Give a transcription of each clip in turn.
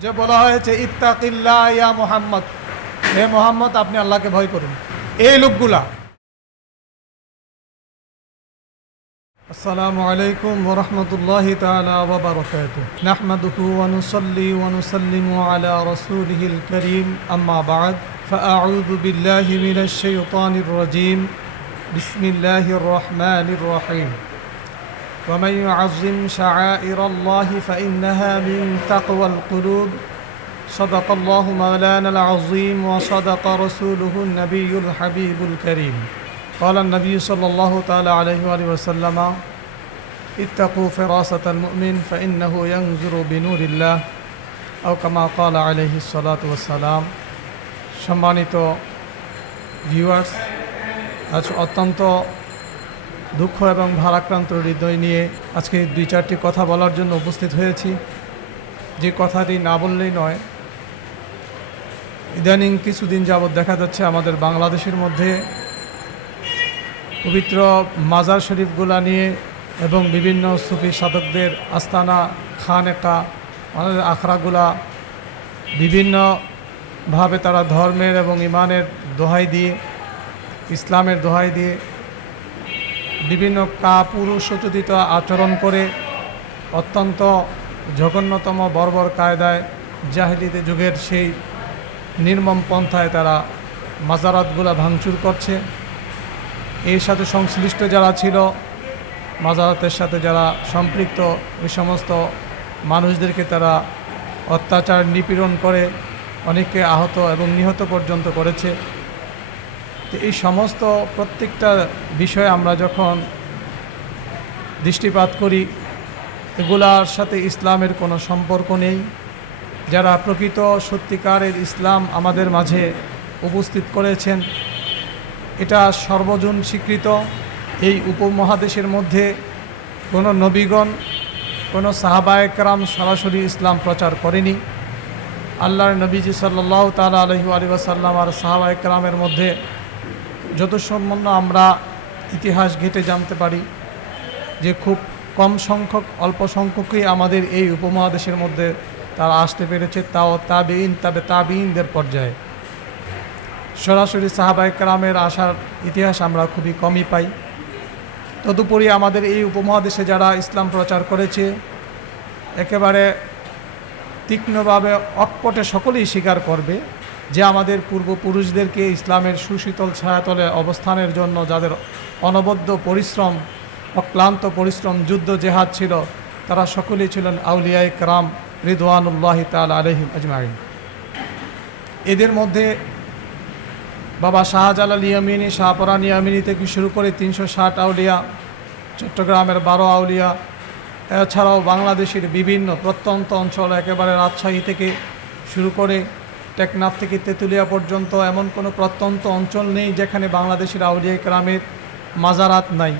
যে বলা হয়েছে ইত্তাকিল্লা ইয়া মোহাম্মদ হে মোহাম্মদ আপনি আল্লাহকে ভয় করুন এই লোকগুলা السلام عليكم ورحمة الله تعالى وبركاته نحمده ونصلي ونسلم على رسوله الكريم أما بعد فأعوذ بالله من الشيطان الرجيم بسم الله الرحمن الرحيم ومن يعظم شعائر الله فإنها من تقوى القلوب صدق الله مولانا العظيم وصدق رسوله النبي الحبيب الكريم قال النبي صلى الله تعالى عليه وآله وسلم اتقوا فراسة المؤمن فإنه ينظر بنور الله أو كما قال عليه الصلاة والسلام সম্মানিত ভিউয়ার্স আজ অত্যন্ত দুঃখ এবং ভারাক্রান্ত হৃদয় নিয়ে আজকে দুই চারটি কথা বলার জন্য উপস্থিত হয়েছি। যে কথাটি না বললেই নয়। ইদানিং কিছুদিন যাবৎ দেখা যাচ্ছে আমাদের বাংলাদেশের মধ্যে পবিত্র মাজার শরীফগুলা নিয়ে এবং বিভিন্ন সুফি সাধকদের আস্তানা, খান একটা, আমাদের আখড়াগুলা বিভিন্নভাবে তারা ধর্মের এবং ইমানের দোহাই দিয়ে, ইসলামের দোহাই দিয়ে বিভিন্ন কাপুরুষোচিত আচরণ করে অত্যন্ত জঘন্যতম বর্বর কায়দায় জাহিলিতে যুগের সেই নির্মম পন্থায় তারা মাজারাতগুলা ভাঙচুর করছে। এর সাথে সংশ্লিষ্ট যারা ছিল, মাজারাতের সাথে যারা সম্পৃক্ত ওই সমস্ত মানুষদেরকে তারা অত্যাচার নিপীড়ন করে অনেককে আহত এবং নিহত পর্যন্ত করেছে। তো এই সমস্ত প্রত্যেকটা বিষয়ে আমরা যখন দৃষ্টিপাত করি, এগুলার সাথে ইসলামের কোনো সম্পর্ক নেই। যারা প্রকৃত সত্যিকারের ইসলাম আমাদের মাঝে উপস্থিত করেছেন, এটা সর্বজন স্বীকৃত। এই উপমহাদেশের মধ্যে কোনো নবীগণ, কোনো সাহাবায়করাম সরাসরি ইসলাম প্রচার করেনি। আল্লাহর নবীজি সাল্লাহ তালা আলহি আলী আর সাহাবায়করামের মধ্যে যত সম্বন্ধ আমরা ইতিহাস ঘেটে জানতে পারি যে খুব কম সংখ্যক, অল্প সংখ্যকই আমাদের এই উপমহাদেশের মধ্যে তারা আসতে পেরেছে, তাও তাবিন তবে তাবিনদের পর্যায়ে। সরাসরি সাহাবাই কালামের আসার ইতিহাস আমরা খুবই কমই পাই। তদুপরি আমাদের এই উপমহাদেশে যারা ইসলাম প্রচার করেছে, একেবারে তীক্ষ্ণভাবে অকপটে সকলেই স্বীকার করবে। যে আমাদের পূর্বপুরুষদেরকে ইসলামের সুশীতল ছায়াতলে অবস্থানের জন্য যাদের অনবদ্য পরিশ্রম, অক্লান্ত পরিশ্রম, যুদ্ধ জেহাদ ছিল, তারা সকলেই ছিলেন আউলিয়াই কারাম রিদওয়ানুল্লাহ তাল আলহিম আজমাইন। এদের মধ্যে বাবা শাহজালাল ইয়ামিনী, শাহপরান ইয়ামিনী থেকে শুরু করে তিনশো ষাট আউলিয়া, চট্টগ্রামের বারো আউলিয়া, এছাড়াও বাংলাদেশের বিভিন্ন প্রত্যন্ত অঞ্চল একেবারে রাজশাহী থেকে শুরু করে টেকনাফ থেকে তেঁতুলিয়া পর্যন্ত এমন কোনো প্রত্যন্ত অঞ্চল নেই যেখানে বাংলাদেশের আউলিয়া গ্রামের মাজারাত নাই।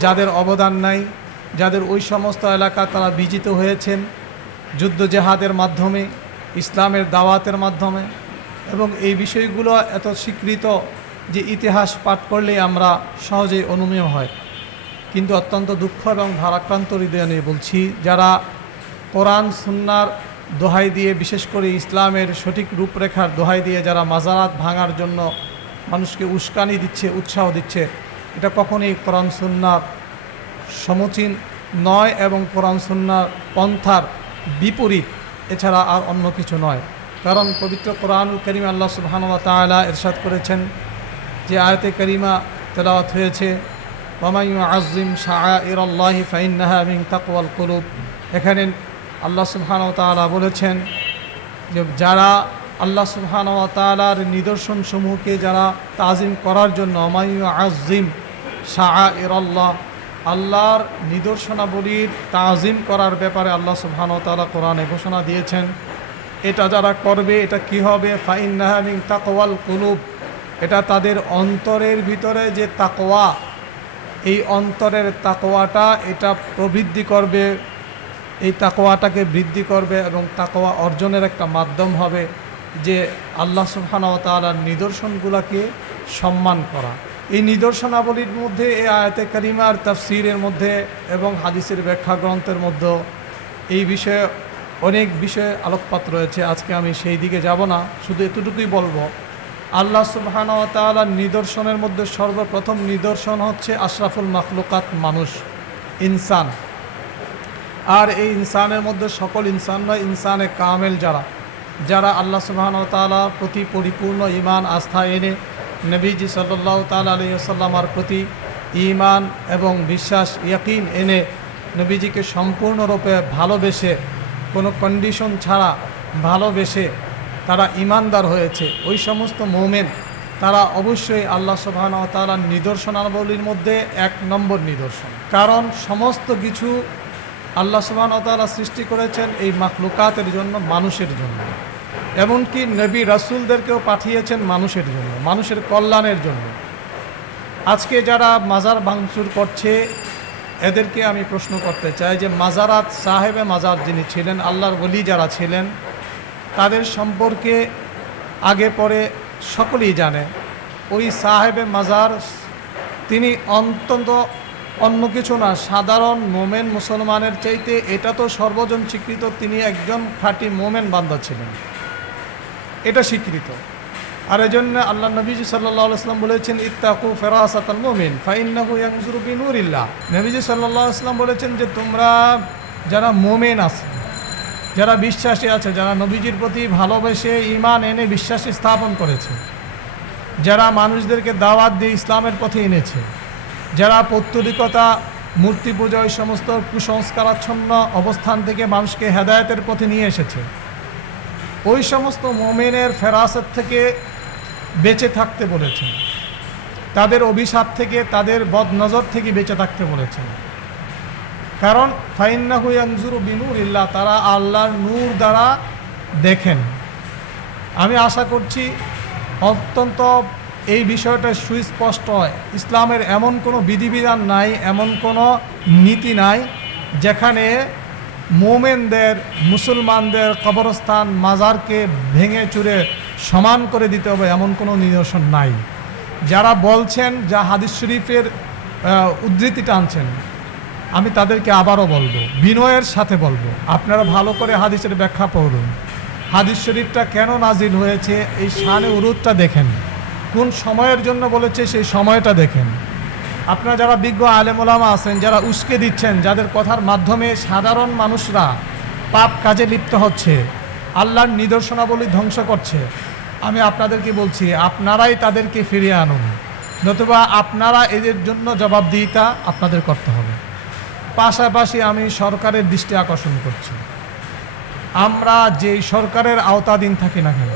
যাদের অবদান নাই, যাদের ওই সমস্ত এলাকা তারা বিজিত হয়েছেন যুদ্ধ জেহাদের মাধ্যমে, ইসলামের দাওয়াতের মাধ্যমে এবং এই বিষয়গুলো এত স্বীকৃত যে ইতিহাস পাঠ করলেই আমরা সহজেই অনুমেয় হয়। কিন্তু অত্যন্ত দুঃখ এবং ভারাক্রান্ত হৃদয় নিয়ে বলছি, যারা কোরআন, সুন্নার দোহাই দিয়ে, বিশেষ করে ইসলামের সঠিক রূপরেখার দোহাই দিয়ে যারা মাজারাত ভাঙার জন্য মানুষকে উস্কানি দিচ্ছে, উৎসাহ দিচ্ছে, এটা কখনই কোরআন, সুন্নার সমচীন নয় এবং কোরআন, সুন্নার পন্থার বিপরীত, এছাড়া আর অন্য কিছু নয়। কারণ পবিত্র কোরআনুল করিম আল্লাহ সুবাহানুয়া তালা এরশাদ করেছেন যে আয়তে করিমা তেলাওয়াত হয়েছে ওমায়ু আজিম শাহ ইরল্লাহি ফাইন্নাহা মিন তাকওয়াল কুলুব। এখানে আল্লাহ সুবহানাহু তাআলা বলেছেন যে যারা আল্লাহ সুবহানাহু নিদর্শন সমূহকে যারা তাজিম করার জন্য ওমায়ু আজিম শাহ ইরল্লাহ আল্লাহর নিদর্শনাবলীর তাজিম করার ব্যাপারে আল্লাহ সুবহানাহু তাআলা কোরআনে ঘোষণা দিয়েছেন। এটা যারা করবে, এটা কি হবে? ফাইন মিন তাকওয়াল কুলুব, এটা তাদের অন্তরের ভিতরে যে তাকওয়া, এই অন্তরের তাকোয়াটা এটা প্রবৃদ্ধি করবে। এই তাকোয়াটাকে বৃদ্ধি করবে এবং তাকোয়া অর্জনের একটা মাধ্যম হবে যে আল্লাহ তাআলার নিদর্শনগুলোকে সম্মান করা। এই নিদর্শনাবলীর মধ্যে, এই আয়াতে কারিমার তাফসিরের মধ্যে এবং হাদিসের ব্যাখ্যা গ্রন্থের মধ্যে এই বিষয়ে অনেক বিষয়ে আলোকপাত রয়েছে। আজকে আমি সেই দিকে যাব না, শুধু এতটুকুই বলব, আল্লাহ সুবহান ওয়া নিদর্শনের মধ্যে সর্বপ্রথম নিদর্শন হচ্ছে আশরাফুল মাখলুকাত মানুষ, ইনসান। আর এই ইনসানের মধ্যে সকল ইনসান নয়, ইনসানে কামেল যারা। যারা আল্লাহ সুবহান তাআলার প্রতি পরিপূর্ণ ইমান আস্থা এনে নবীজি সাল্লাল্লাহু তাআলা আলাইহি ওয়াসাল্লামার প্রতি ইমান এবং বিশ্বাস, ইয়াকিন এনে নবীজিকে সম্পূর্ণরূপে ভালোবেসে, কোনো কন্ডিশন ছাড়া ভালোবেসে তারা ইমানদার হয়েছে। ওই সমস্ত মোমেন, তারা অবশ্যই আল্লাহ সুবহান ওয়া তাআলার নিদর্শনাবলীর মধ্যে এক নম্বর নিদর্শন। কারণ সমস্ত কিছু আল্লাহ সুবহান ওয়া সৃষ্টি করেছেন এই মাখলুকাতের জন্য, মানুষের জন্য। এমনকি নবী রাসূলদেরকেও পাঠিয়েছেন মানুষের জন্য, মানুষের কল্যাণের জন্য। আজকে যারা মাজার ভাঙচুর করছে, এদেরকে আমি প্রশ্ন করতে চাই যে মাজারাত সাহেবে মাজার যিনি ছিলেন, আল্লাহর বলি যারা ছিলেন, তাদের সম্পর্কে আগে পরে সকলেই জানে, ওই সাহেবে মাজার তিনি অন্তত অন্য কিছু না, সাধারণ মোমেন মুসলমানের চাইতে এটা তো সর্বজন স্বীকৃত তিনি একজন খাঁটি মোমেন বান্দা ছিলেন। এটা স্বীকৃত। আর এই জন্য আল্লাহ নবীজি সাল্লাহ আসলাম বলেছেন, ইত্তাকু ফেরাসাতাল মোমিন, ফাইন্নাহু নবীজি সাল্লাহ আসলাম বলেছেন যে, তোমরা যারা মোমেন আছে, যারা বিশ্বাসী আছে, যারা নবীজির প্রতি ভালোবেসে ইমান এনে বিশ্বাসী স্থাপন করেছে, যারা মানুষদেরকে দাওয়াত দিয়ে ইসলামের পথে এনেছে যারা পৌত্তলিকতা, মূর্তি পূজা ওই সমস্ত কুসংস্কারাচ্ছন্ন অবস্থান থেকে মানুষকে হেদায়তের পথে নিয়ে এসেছে। ওই সমস্ত মোমেনের ফেরাসত থেকে বেঁচে থাকতে বলেছেন। তাদের অভিশাপ থেকে, তাদের বদনজর থেকে বেঁচে থাকতে বলেছেন। কারণ, ফাইন্নাহু ইয়ানজুরু বিনুর ইল্লাহ তারা আল্লাহর নূর দ্বারা দেখেন। আমি আশা করছি, অত্যন্ত এই বিষয়টা সুস্পষ্ট হয়। ইসলামের এমন কোনো বিধিবিধান নাই, এমন কোনো নীতি নাই, যেখানে মোমেনদের, মুসলমানদের কবরস্থান, মাজারকে ভেঙে চুরে সমান করে দিতে হবে এমন কোনো নিদর্শন নাই। যারা বলছেন যা হাদিস শরীফের উদ্ধৃতি টানছেন, আমি তাদেরকে আবারও বলব, বিনয়ের সাথে বলব, আপনারা ভালো করে হাদিসের ব্যাখ্যা পড়ুন। হাদিস শরীফটা কেন নাজিল হয়েছে, এই শানে উরুদটা দেখেন। কোন সময়ের জন্য বলেছে সেই সময়টা দেখেন। আপনারা যারা বিজ্ঞ আলেমোলামা আছেন, যারা উস্কে দিচ্ছেন, যাদের কথার মাধ্যমে সাধারণ মানুষরা পাপ কাজে লিপ্ত হচ্ছে, আল্লাহর নিদর্শনাবলী ধ্বংস করছে, আমি আপনাদেরকে বলছি, আপনারাই তাদেরকে ফিরিয়ে আনুন। নতুবা আপনারা এদের জন্য জবাবদিহিতা আপনাদের করতে হবে। পাশাপাশি আমি সরকারের দৃষ্টি আকর্ষণ করছি। আমরা যেই সরকারের আওতাধীন থাকি না কেন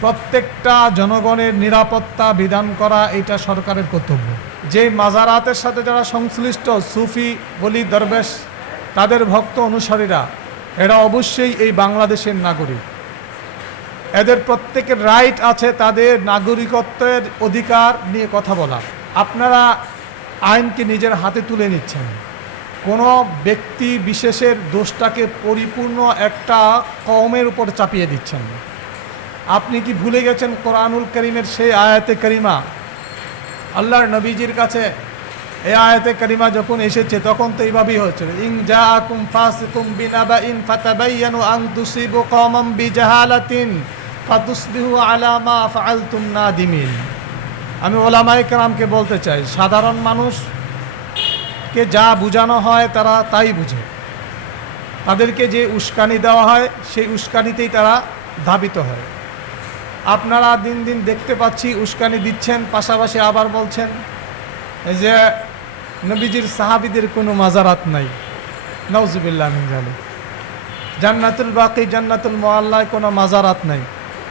প্রত্যেকটা জনগণের নিরাপত্তা বিধান করা এটা সরকারের কর্তব্য। যে মাজারাতের সাথে যারা সংশ্লিষ্ট সুফি, বলি, দরবেশ, তাদের ভক্ত অনুসারীরা, এরা অবশ্যই এই বাংলাদেশের নাগরিক। এদের প্রত্যেকের রাইট আছে তাদের নাগরিকত্বের অধিকার নিয়ে কথা বলা। আপনারা আইনকে নিজের হাতে তুলে নিচ্ছেন। কোনো ব্যক্তি বিশেষের দোষটাকে পরিপূর্ণ একটা কমের উপর চাপিয়ে দিচ্ছেন। আপনি কি ভুলে গেছেন কোরআনুল করিমের সেই আয়াতে করিমা? আল্লাহর নবীজির কাছে এই আয়াতে করিমা যখন এসেছে, তখন তো এইভাবেই হয়েছিল। ইং জা আকুম ফাসিকুম বিনাবা ইন ফাতাবাইয়ানু আন তুসিবু কওমাম বিজাহালাতিন ফাতুসবিহু আলা মা ফাআলতুম নাদিমিন। আমি ওলামায়ে কেরামকে বলতে চাই, সাধারণ মানুষকে যা বোঝানো হয় তারা তাই বুঝে। তাদেরকে যে উস্কানি দেওয়া হয়, সেই উস্কানিতেই তারা ধাবিত হয়। আপনারা দিন দিন দেখতে পাচ্ছি, উস্কানি দিচ্ছেন, পাশাপাশি আবার বলছেন, এই যে নবীজির সাহাবিদের কোনো মাজারাত নাই। নওজুবিল্লাহ মিন জালিক। জান্নাতুল বাকি, জান্নাতুল মোয়াল্লায় কোনো মাজারাত নাই।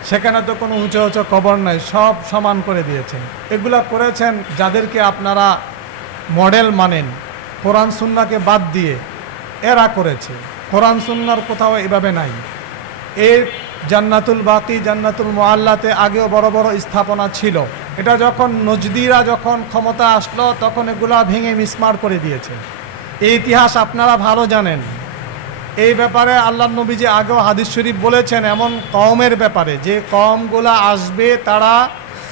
সেখানে তো কোনো উঁচু উঁচু কবর নাই, সব সমান করে দিয়েছেন। এগুলা করেছেন যাদেরকে আপনারা মডেল মানেন, কোরআন সুন্নাকে বাদ দিয়ে। এরা করেছে। কোরআন সুন্নার কোথাও এভাবে নাই। এর জান্নাতুল বাতি, জান্নাতুল মোয়াল্লাতে আগেও বড় বড় স্থাপনা ছিল। এটা যখন নজদিরা যখন ক্ষমতা আসলো, তখন এগুলা ভেঙে মিসমার করে দিয়েছে। এই ইতিহাস আপনারা ভালো জানেন। এই ব্যাপারে আল্লাহ নবীজি আগেও হাদিস শরীফ বলেছেন, এমন কমের ব্যাপারে, যে কওমগুলা আসবে, তারা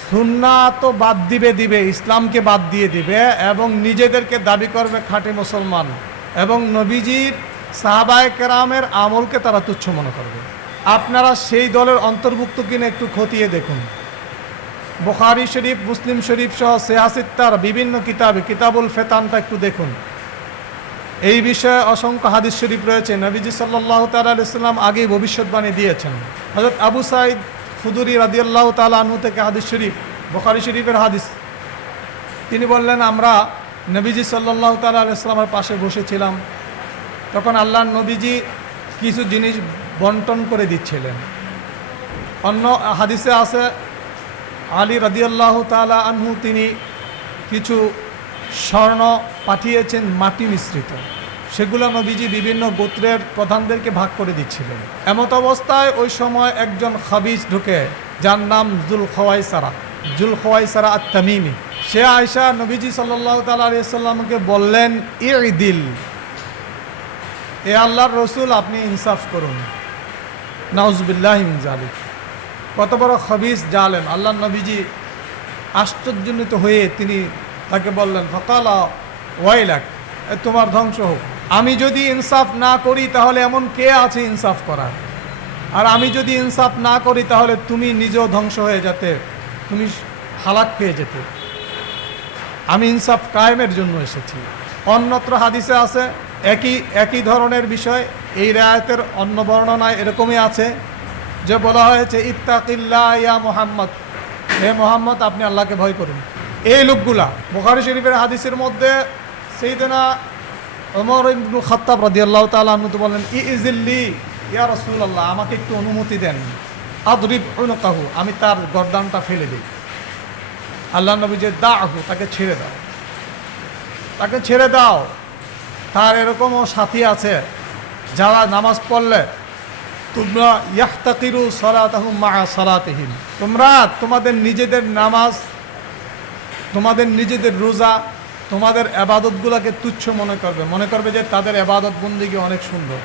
সুন্না তো বাদ দিবে দিবে, ইসলামকে বাদ দিয়ে দিবে এবং নিজেদেরকে দাবি করবে খাঁটি মুসলমান এবং নবীজির সাহাবায় কেরামের আমলকে তারা তুচ্ছ মনে করবে। আপনারা সেই দলের অন্তর্ভুক্ত কিনা একটু খতিয়ে দেখুন। বুখারি শরীফ, মুসলিম শরীফ সহ সেহাসিত্তার বিভিন্ন কিতাবে, কিতাবুল ফেতানটা একটু দেখুন। এই বিষয়ে অসংখ্য হাদিস শরীফ রয়েছে। নবীজি সাল্লাহ তাল্লাম আগেই ভবিষ্যৎবাণী দিয়েছেন। হজরত আবু সাইদ খুদুরি রাদিয়াল্লাহ তালা থেকে হাদিস শরীফ, বুখারি শরীফের হাদিস। তিনি বললেন, আমরা নবীজি সাল্লাহ তাল্লাহ ইসলামের পাশে বসেছিলাম। তখন আল্লাহ নবীজি কিছু জিনিস বন্টন করে দিচ্ছিলেন। অন্য হাদিসে আছে, আলী রাদিয়াল্লাহ তালা আনহু তিনি কিছু স্বর্ণ পাঠিয়েছেন মাটি মিশ্রিত। সেগুলো নবীজি বিভিন্ন গোত্রের প্রধানদেরকে ভাগ করে দিচ্ছিলেন। এমত অবস্থায় ওই সময় একজন খাবিজ ঢুকে, যার নাম জুল খোয়াই সারা জুল খোয়াই সারা আর তামিমি সে আয়সা নবীজি সাল্লাহ তালা আলিয়াল্লামকে বললেন দিল এ আল্লাহর রসুল, আপনি ইনসাফ করুন। নাউজবিল্লাহ জালিক কত বড় খবিস, জালেম। আল্লাহ নবীজি আশ্চর্যজনিত হয়ে তিনি তাকে বললেন, ফকালা ওয়াইলাক তোমার ধ্বংস হোক। আমি যদি ইনসাফ না করি, তাহলে এমন কে আছে ইনসাফ করার? আর আমি যদি ইনসাফ না করি, তাহলে তুমি নিজেও ধ্বংস হয়ে যেতে, তুমি হালাক পেয়ে যেতে। আমি ইনসাফ কায়েমের জন্য এসেছি। অন্যত্র হাদিসে আছে, একই একই ধরনের বিষয় এই রায়তের অন্য বর্ণনায় এরকমই আছে যে বলা হয়েছে ইত্তাকিল্লা ইয়া মোহাম্মদ। হে মোহাম্মদ, আপনি আল্লাহকে ভয় করুন। এই লোকগুলা, বুখারি শরীফের হাদিসের মধ্যে সেই দিনা ওমর ইবনুল খাত্তাব রাদিয়াল্লাহু তাআলা আনহু তো বলেন ই ইজিল্লি ইয়া রাসূলুল্লাহ, আমাকে একটু অনুমতি দেন। আদরিব উনকাহু, আমি তার গরদানটা ফেলে দিই। আল্লাহ নবী যে দাহু, তাকে ছেড়ে দাও। তাকে ছেড়ে দাও। তার এরকমও সাথী আছে যারা নামাজ পড়লে, তোমরা ইয়াহতাকিরু সলাতাহুম মা সলাতিহিম। তোমরা তোমাদের নিজেদের নামাজ, তোমাদের নিজেদের রোজা, তোমাদের আবাদতগুলোকে তুচ্ছ মনে করবে। মনে করবে যে তাদের আবাদত বন্দিকে অনেক সুন্দর।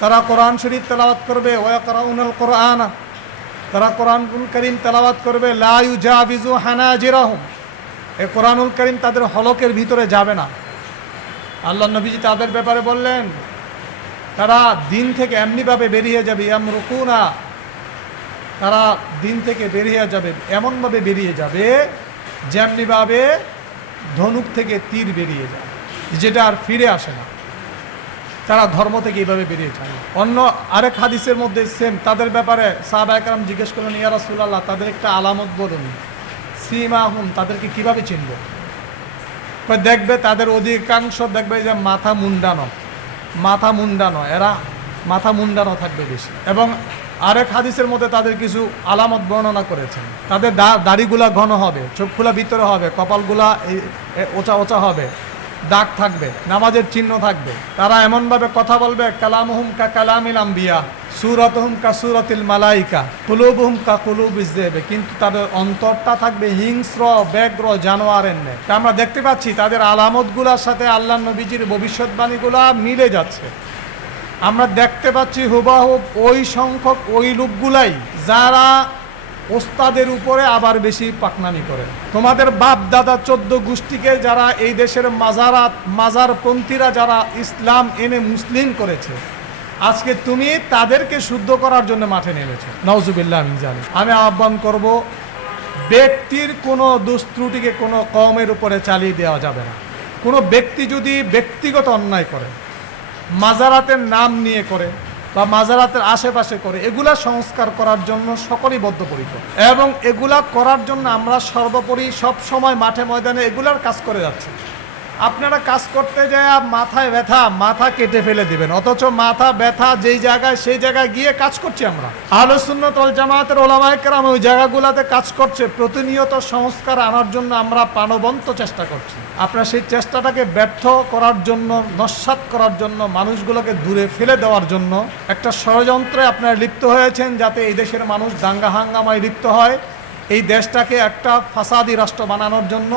তারা কোরআন শরীফ তেলাওয়াত করবে, ওয়া করাউনাল কোরআন। তারা কোরআনুল করিম তেলাওয়াত করবে লায়ু জাবিজু হানাজিরাহুম। এ কোরআনুল করিম তাদের হলকের ভিতরে যাবে না। আল্লাহ নবীজি তাদের ব্যাপারে বললেন তারা দিন থেকে এমনিভাবে বেরিয়ে যাবে এম রুকুনা তারা দিন থেকে বেরিয়ে যাবে, এমনভাবে বেরিয়ে যাবে যেমনিভাবে ধনুক থেকে তীর বেরিয়ে যায়, যেটা আর ফিরে আসে না। তারা ধর্ম থেকে এইভাবে বেরিয়ে যায়। অন্য আরেক হাদিসের মধ্যে সেম তাদের ব্যাপারে সাহাবা জিজ্ঞেস করলেন, ইয়া রাসূলুল্লাহ, তাদের একটা আলামত বলুন সীমা হুম তাদেরকে কীভাবে চিনব? দেখবে তাদের অধিকাংশ, দেখবে যে মাথা মুন্ডানো মাথা মুন্ডানো এরা মাথা মুন্ডানো থাকবে বেশি। এবং আরেক হাদিসের মধ্যে তাদের কিছু আলামত বর্ণনা করেছেন। তাদের দাড়িগুলা ঘন হবে, চোখগুলা ভিতরে হবে, কপালগুলা ওচা ওচা হবে। দাগ থাকবে, নামাজের চিহ্ন থাকবে। তারা এমনভাবে কথা বলবে, কালামহুম কা কালামিল আম্বিয়া, সুরতহুম কা সুরতিল মালাইকা, কুলুবহুম কা কুলুবিস দেবে। কিন্তু তাদের অন্তরটা থাকবে হিংস্র, ব্যগ্র জানোয়ারের তা আমরা দেখতে পাচ্ছি, তাদের আলামতগুলোর সাথে আল্লাহ নবীজির ভবিষ্যৎবাণীগুলা মিলে যাচ্ছে। আমরা দেখতে পাচ্ছি হুবাহুব ওই সংখ্যক ওই লোকগুলাই যারা ওস্তাদের উপরে আবার বেশি পাকনামি করে। তোমাদের বাপ দাদা চোদ্দ গোষ্ঠীকে যারা এই দেশের মাজারাত, মাজারপন্থীরা যারা ইসলাম এনে মুসলিম করেছে, আজকে তুমি তাদেরকে শুদ্ধ করার জন্য মাঠে নেমেছো। নওজুবিল্লাহ আমি জানি আমি আহ্বান করব, ব্যক্তির কোনো দুস্ত্রুটিকে কোনো কমের উপরে চালিয়ে দেওয়া যাবে না। কোনো ব্যক্তি যদি ব্যক্তিগত অন্যায় করে, মাজারাতের নাম নিয়ে করে বা মাজারাতের আশেপাশে করে, এগুলা সংস্কার করার জন্য সকলেই বদ্ধপরিকর। এবং এগুলা করার জন্য আমরা সর্বোপরি সব সময় মাঠে ময়দানে এগুলার কাজ করে যাচ্ছি। আপনারা কাজ করতে যায় মাথায় ব্যথা, মাথা কেটে ফেলে দিবেন। অথচ মাথা ব্যথা যেই জায়গায়, সেই জায়গায় গিয়ে কাজ করছি আমরা। আলোসুন্নত অল জামাতের ওলামায়করাম ওই জায়গাগুলোতে কাজ করছে। প্রতিনিয়ত সংস্কার আনার জন্য আমরা প্রাণবন্ত চেষ্টা করছি। আপনারা সেই চেষ্টাটাকে ব্যর্থ করার জন্য, নস্বাত করার জন্য, মানুষগুলোকে দূরে ফেলে দেওয়ার জন্য একটা ষড়যন্ত্রে আপনারা লিপ্ত হয়েছেন যাতে এই দেশের মানুষ দাঙ্গা হাঙ্গামায় লিপ্ত হয়। এই দেশটাকে একটা ফাসাদি রাষ্ট্র বানানোর জন্য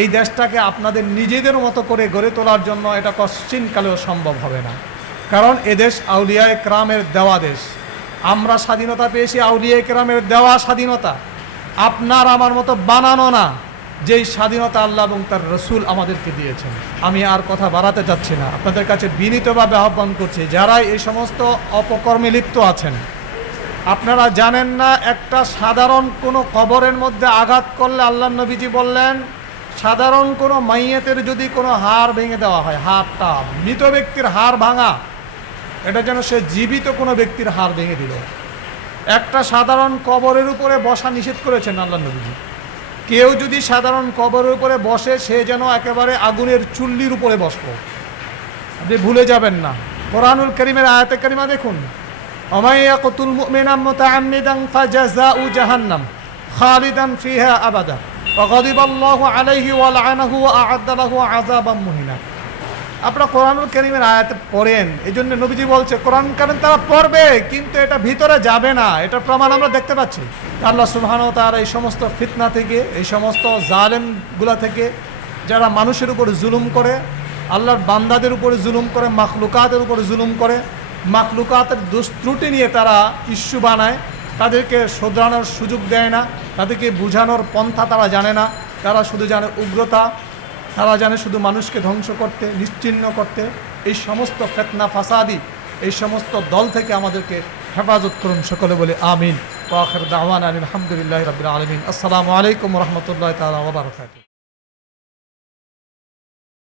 এই দেশটাকে আপনাদের নিজেদের মতো করে গড়ে তোলার জন্য এটা কশ্চিনকালেও সম্ভব হবে না। কারণ এদেশ আউলিয়া একরামের দেওয়া দেশ। আমরা স্বাধীনতা পেয়েছি আউলিয়া একরামের দেওয়া স্বাধীনতা। আপনার আমার মতো বানানো না, যেই স্বাধীনতা আল্লাহ এবং তার রসুল আমাদেরকে দিয়েছেন। আমি আর কথা বাড়াতে যাচ্ছি না। আপনাদের কাছে বিনীতভাবে আহ্বান করছি যারা এই সমস্ত অপকর্মে লিপ্ত আছেন, আপনারা জানেন না একটা সাধারণ কোনো কবরের মধ্যে আঘাত করলে আল্লাহ নবীজি বললেন সাধারণ কোনো মাইয়েতের যদি কোনো হাড় ভেঙে দেওয়া হয়, হাড়টা, মৃত ব্যক্তির হাড় ভাঙা, এটা যেন সে জীবিত কোনো ব্যক্তির হাড় ভেঙে দিল। একটা সাধারণ কবরের উপরে বসা নিষেধ করেছেন আল্লাহ নবীজি। কেউ যদি সাধারণ কবরের উপরে বসে, সে যেন একেবারে আগুনের চুল্লির উপরে বসবো আপনি ভুলে যাবেন না। কোরআনুল করিমের আয়াতে করিমা দেখুন। অমাইয়া কতুল মুমিনাম মুতাআম্মিদান ফাজাযাউ জাহান্নাম খালিদান ফিহা আবাদা وغضب الله عليه ولعنه وأعد له عذابا مهينا আপনারা কোরআনুল করিমের আয়াতে পড়েন এই জন্য নবীজি বলছে কোরআন কারিম তারা পড়বে কিন্তু এটা ভিতরে যাবে না এটার প্রমাণ আমরা দেখতে পাচ্ছি আল্লাহ সুবহান তার এই সমস্ত ফিতনা থেকে এই সমস্ত জালেমগুলা থেকে যারা মানুষের উপর জুলুম করে আল্লাহর বান্দাদের উপরে জুলুম করে মাখলুকাতের উপরে জুলুম করে মাখলুকাতের দুষ্ত্রুটি নিয়ে তারা ইস্যু বানায় তাদেরকে শোধরানোর সুযোগ দেয় না তাদেরকে বোঝানোর পন্থা তারা জানে না। তারা শুধু জানে উগ্রতা, তারা জানে শুধু মানুষকে ধ্বংস করতে, নিশ্চিহ্ন করতে। এই সমস্ত ফেতনা, ফাসাদি, এই সমস্ত দল থেকে আমাদেরকে হেফাজত করুন সকলে বলে আমিন। দাওয়ান আলহামদুলিল্লাহ রবিন আলমিন। আসসালামু আলাইকুম রহমতুল্লাহ তালা